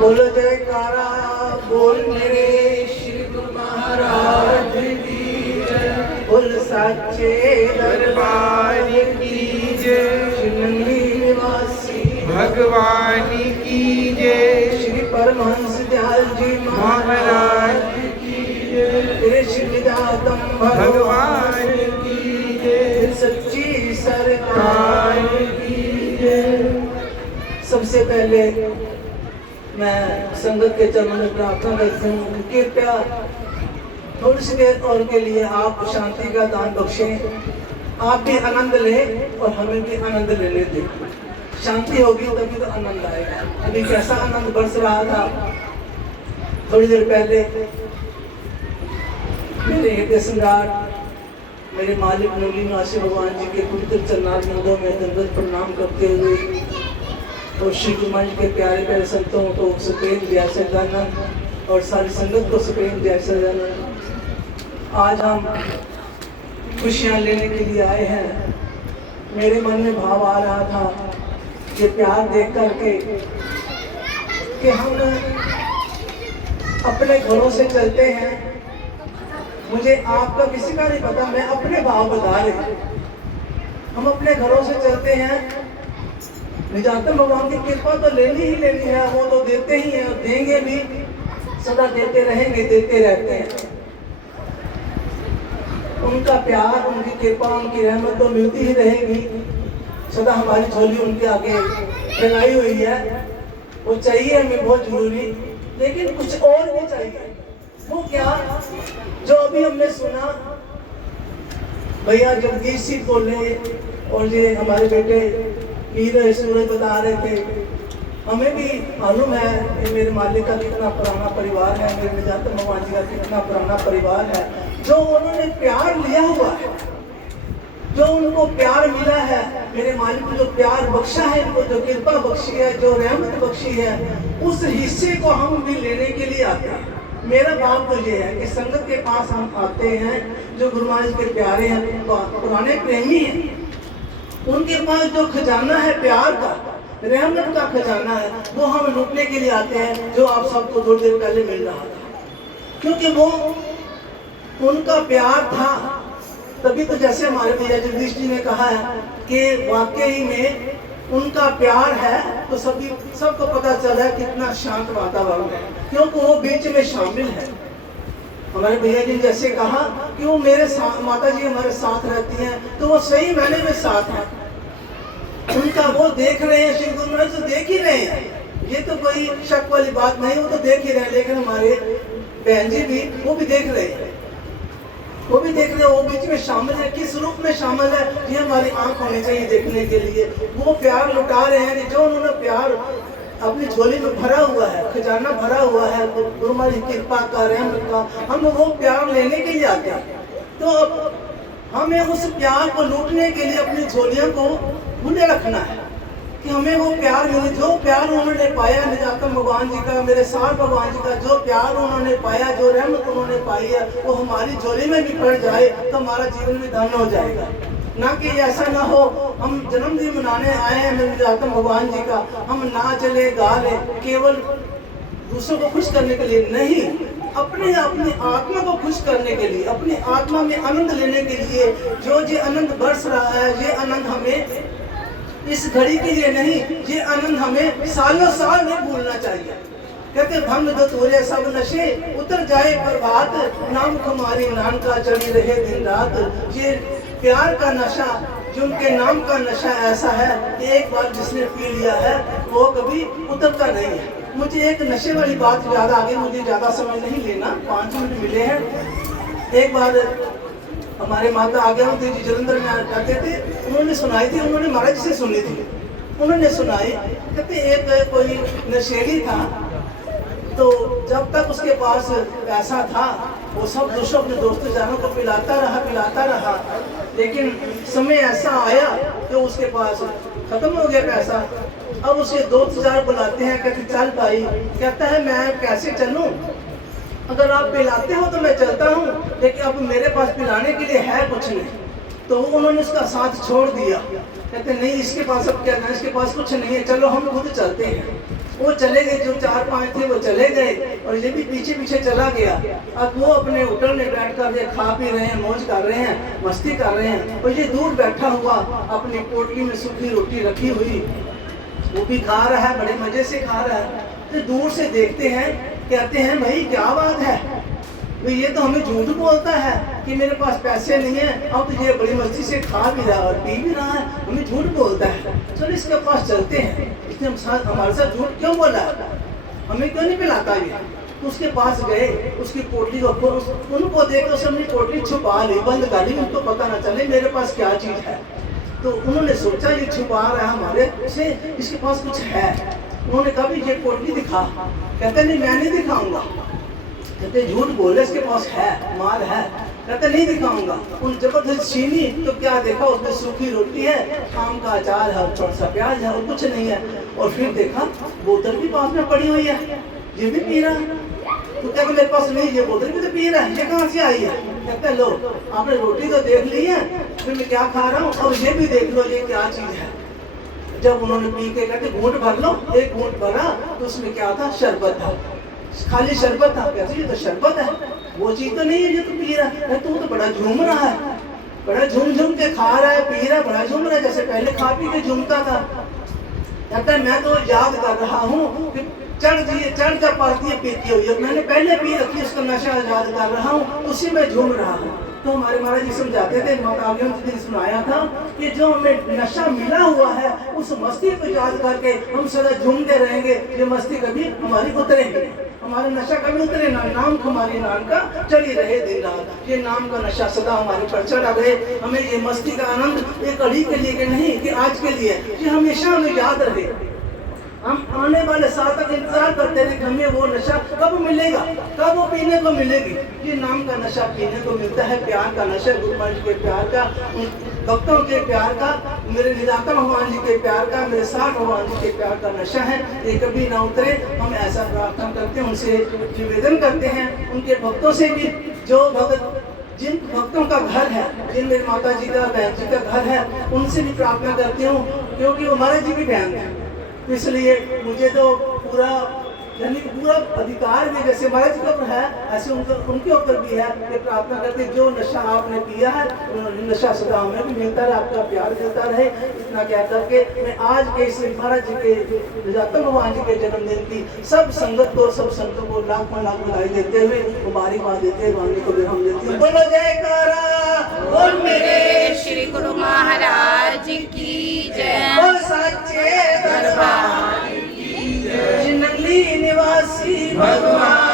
बोलो जयकारा बोल मेरे श्री गुरु महाराज की जय। बोल साचे दरबार की जय। श्री नंदी निवासी भगवान की जय। श्री परमहंस दयाल जी महाराज की जय। तेरे श्रीदातम भगवान की जय। सच्ची सरकार की जय। सबसे पहले मैं संगत के चरणों में प्रार्थना करती हूँ कि कृपया थोड़ी सी देर और के लिए आप शांति का दान बख्शें। आप भी आनंद लें और हमें भी आनंद लेने दें। शांति होगी तभी तो आनंद आएगा। अभी कैसा आनंद बरस रहा था थोड़ी देर पहले। मेरे हृदय सम्राट मेरे मालिक नवली निवासी भगवान जी के पवित्र चरणारविंदों में दंडवत प्रणाम करते हुए और श्री गुरु महाराज के प्यारे प्यारे संतों को सुप्रेम जय सच्चिदानंद और सारी संगत को सुप्रेम जय सच्चिदानंद। आज हम खुशियाँ लेने के लिए आए हैं। मेरे मन में भाव आ रहा था ये प्यार देख करके कि हम अपने घरों से चलते हैं। मुझे आपका किसी का नहीं पता, मैं अपने भाव बता रहे। हम अपने घरों से चलते हैं, निजातम भगवान की कृपा तो लेनी ही लेनी है। वो तो देते ही हैं और देंगे भी, सदा देते रहेंगे, देते रहते हैं। उनका प्यार, उनकी कृपा, उनकी रहमत तो मिलती ही रहेगी। सदा हमारी झोली उनके आगे फैलाई हुई है। वो चाहिए हमें बहुत जरूरी, लेकिन कुछ और भी चाहिए। वो क्या जो अभी हमने सुना भैया जगदीश सिंह बोले और ये हमारे बेटे वीर सूरज बता रहे थे। हमें भी मालूम है कि मेरे मालिक का कितना पुराना परिवार है, मेरे निजातम भगवान जी का कितना पुराना परिवार है। जो उन्होंने प्यार लिया हुआ है, जो उनको प्यार मिला है, मेरे मालिक को जो प्यार बख्शा है, इनको जो कृपा बख्शी है, जो रहमत बख्शी है, उस हिस्से को हम भी लेने के लिए आते हैं। मेरा भाव तो ये है कि संगत के पास हम आते हैं जो गुरु महाराज के प्यारे हैं, पुराने प्रेमी हैं। उनके पास जो खजाना है प्यार का, रहमत का खजाना है, वो हम लूटने के लिए आते हैं, जो आप सबको थोड़ी देर पहले मिल रहा था। क्योंकि वो उनका प्यार था, तभी तो जैसे हमारे भैया जगदीश जी ने कहा है कि वाकई में उनका प्यार है, तो सबको पता चला है कितना शांत वातावरण है, क्योंकि वो बीच में शामिल है। हमारे भैया जी जैसे कहा कि वो मेरे साथ, माता जी हमारे साथ रहती हैं, तो वो सही मायने में साथ है। उनका वो देख रहे हैं, श्री गुरु महाराज तो देख ही रहे हैं, ये तो कोई शक वाली बात नहीं, वो तो देख ही रहे हैं। लेकिन हमारे बहन जी भी वो भी देख रहे हैं, वो भी देख रहे हैं, वो बीच में शामिल है। किस रूप में शामिल है, ये हमारी आंख होनी चाहिए देखने के लिए। वो प्यार लुटा रहे हैं, जो उन्होंने प्यार अपनी झोली में भरा हुआ है, खजाना भरा हुआ है गुरु महाराज की कृपा का, रहमत का, हम वो प्यार लेने के लिए आते हैं। तो अब हमें उस प्यार को लूटने के लिए अपनी झोलियों को खुले रखना है कि हमें वो प्यार मिले। जो प्यार उन्होंने पाया निजातम भगवान जी का, मेरे साथ भगवान जी का जो प्यार उन्होंने पाया, जो रहमत उन्होंने पाई है, वो हमारी झोली में भी पड़ जाए तो हमारा जीवन भी धन्य हो जाएगा। ना कि ऐसा ना हो हम जन्मदिन मनाने आए हैं निजातम भगवान जी का, हम नाच ले गा ले केवल दूसरों को खुश करने के लिए नहीं, अपनी आत्मा को खुश करने के लिए, अपनी आत्मा में आनंद लेने के लिए। जो ये आनंद बरस रहा है, ये आनंद हमें इस घड़ी के लिए नहीं, ये आनंद हमें सालों साल नहीं भूलना चाहिए। कहते भंग जो तोरे सब नशे उतर जाए प्रभात, नाम तुम्हारी नानका चढ़ी रहे दिन रात। ये प्यार का नशा, जो उनके नाम का नशा ऐसा है कि एक बार जिसने पी लिया है वो कभी उतरता नहीं है। मुझे एक नशे वाली बात याद आ गई, मुझे ज़्यादा समय नहीं लेना, 5 मिनट मिले हैं। एक बार हमारे माता आगे होती जी जलंधर में जाते थे, उन्होंने सुनाई थी, उन्होंने महाराज से सुनी थी। उन्होंने सुनाई, कहते एक कोई नशेड़ी था, तो जब तक उसके पास पैसा था वो सब दूसरों अपने दोस्तों जानों को पिलाता रहा। लेकिन समय ऐसा आया तो उसके पास खत्म हो गया पैसा। अब उसके दोस्त यार बुलाते हैं, कहते चल भाई। कहता है मैं कैसे चलूं, अगर आप पिलाते हो तो मैं चलता हूँ, लेकिन अब मेरे पास पिलाने के लिए है कुछ नहीं। तो उन्होंने उसका साथ छोड़ दिया। कहते नहीं इसके पास अब क्या है, इसके पास कुछ नहीं है, चलो हम खुद चलते हैं। वो चले गए, जो 4-5 थे वो चले गए और ये भी पीछे पीछे चला गया। अब वो अपने होटल में बैठ कर ये खा पी रहे हैं, मौज कर रहे हैं, मस्ती कर रहे हैं, और ये दूर बैठा हुआ अपनी पोटली में सूखी रोटी रखी हुई वो भी खा रहा है, बड़े मजे से खा रहा है। तो दूर से देखते हैं, कहते हैं भाई क्या बात है, भाई ये तो हमें झूठ बोलता है कि मेरे पास पैसे नहीं है, अब तो ये बड़ी मस्ती से खा भी रहा है और पी भी रहा है, हमें झूठ बोलता है, चलो इसके पास चलते हैं, इसने हमारे साथ झूठ क्यों बोला, हमें क्यों नहीं पिलाता ये। तो उसके पास गए, उसकी पोटली को उनको देखकर उसने अपनी पोटली छुपा ली, बंद कर ली, उनको पता ना चले मेरे पास क्या चीज़ है। तो उन्होंने सोचा ये छुपा रहा है हमारे से, इसके पास कुछ है। उन्होंने कहा भी ये पोटली दिखा, कहते नहीं मैं नहीं दिखाऊंगा, कहते झूठ बोले इसके पास है, माल है, कहते नहीं दिखाऊंगा। उन जबरदस्त छीनी तो क्या देखा, उसमें सूखी रोटी है, आम का अचार है और थोड़ा सा प्याज है और कुछ नहीं है। और फिर देखा बोतल भी पास में पड़ी हुई है, ये भी पी रहा। तो क्या मेरे पास नहीं, ये बोतल भी तो पी रहा है, ये कहाँ से आई है। कहते लो आपने रोटी तो देख ली है, फिर मैं क्या खा रहा हूँ, और ये भी देख लो ये क्या चीज़ है। जब उन्होंने पी के कहते घूंट भर लो, एक घूंट भरा तो उसमें क्या था, शरबत था, खाली शरबत था। कहते ये तो शरबत है, वो चीज तो नहीं है जो तू पी रहा है। तू तो बड़ा झूम रहा है, बड़ा झूम झूम के खा रहा है, पी रहा है, बड़ा झूम रहा है, जैसे पहले खा पी के झूमता था। कहता मैं तो याद कर रहा हूँ कि चढ़ कर पाती पीती हुई है, मैंने पहले पी रखी, उसका नशा याद कर रहा हूँ, उसी में झूम रहा हूँ। तो हमारे महाराज जी समझाते थे, माताओं ने सुनाया था कि जो हमें नशा मिला हुआ है उस मस्ती को याद करके हम सदा झूमते रहेंगे, ये मस्ती कभी हमारी उतरेगी, हमारा नशा कभी उतरे ना, नाम हमारे नाम का चली रहे दिन रात, ये नाम का नशा सदा हमारे पर चढ़ा रहे। हमें ये मस्ती का आनंद एक घड़ी के लिए नहीं कि आज के लिए, ये हमेशा हमें याद रहे। हम आने वाले साल तक इंतजार करते रहे कि हमें वो नशा कब मिलेगा, कब वो पीने को मिलेगी। ये नाम का नशा पीने को मिलता है, प्यार का नशा, गुरु महाराज जी के प्यार का, उन भक्तों के प्यार का, मेरे निराकर भगवान जी के प्यार का, मेरे साथ भगवान जी के प्यार का नशा है, ये कभी ना उतरे। हम ऐसा प्रार्थना करते हैं, उनसे निवेदन करते हैं, उनके भक्तों से भी, जो भक्त जिन भक्तों का घर है, जिन मेरी माता जी का, बहन जी का घर है, उनसे भी प्रार्थना करती हूँ, क्योंकि वो महाराज जी की बहन है, इसलिए मुझे तो पूरा यानी पूरा अधिकार भी जैसे महाराज जी के ऊपर है, ऐसे उनके ऊपर भी है। ये प्रार्थना करते जो नशा आपने पिया है, नशा सदा हमें भी मिलता रहे, आपका प्यार मिलता रहे। इतना कह करके मैं आज के इस महाराज जी के, निजातम भगवान जी के जन्मदिन की सब संगत को, सब संतों को लाख बधाई देते हुए, मुबारकबाद देते हुए वाणी को विराम देते हुए, बोलो जयकारा, बोल मेरे श्री गुरु महाराज की जय, बोल सच्चे दरबार की जय, नगली निवासी भगवान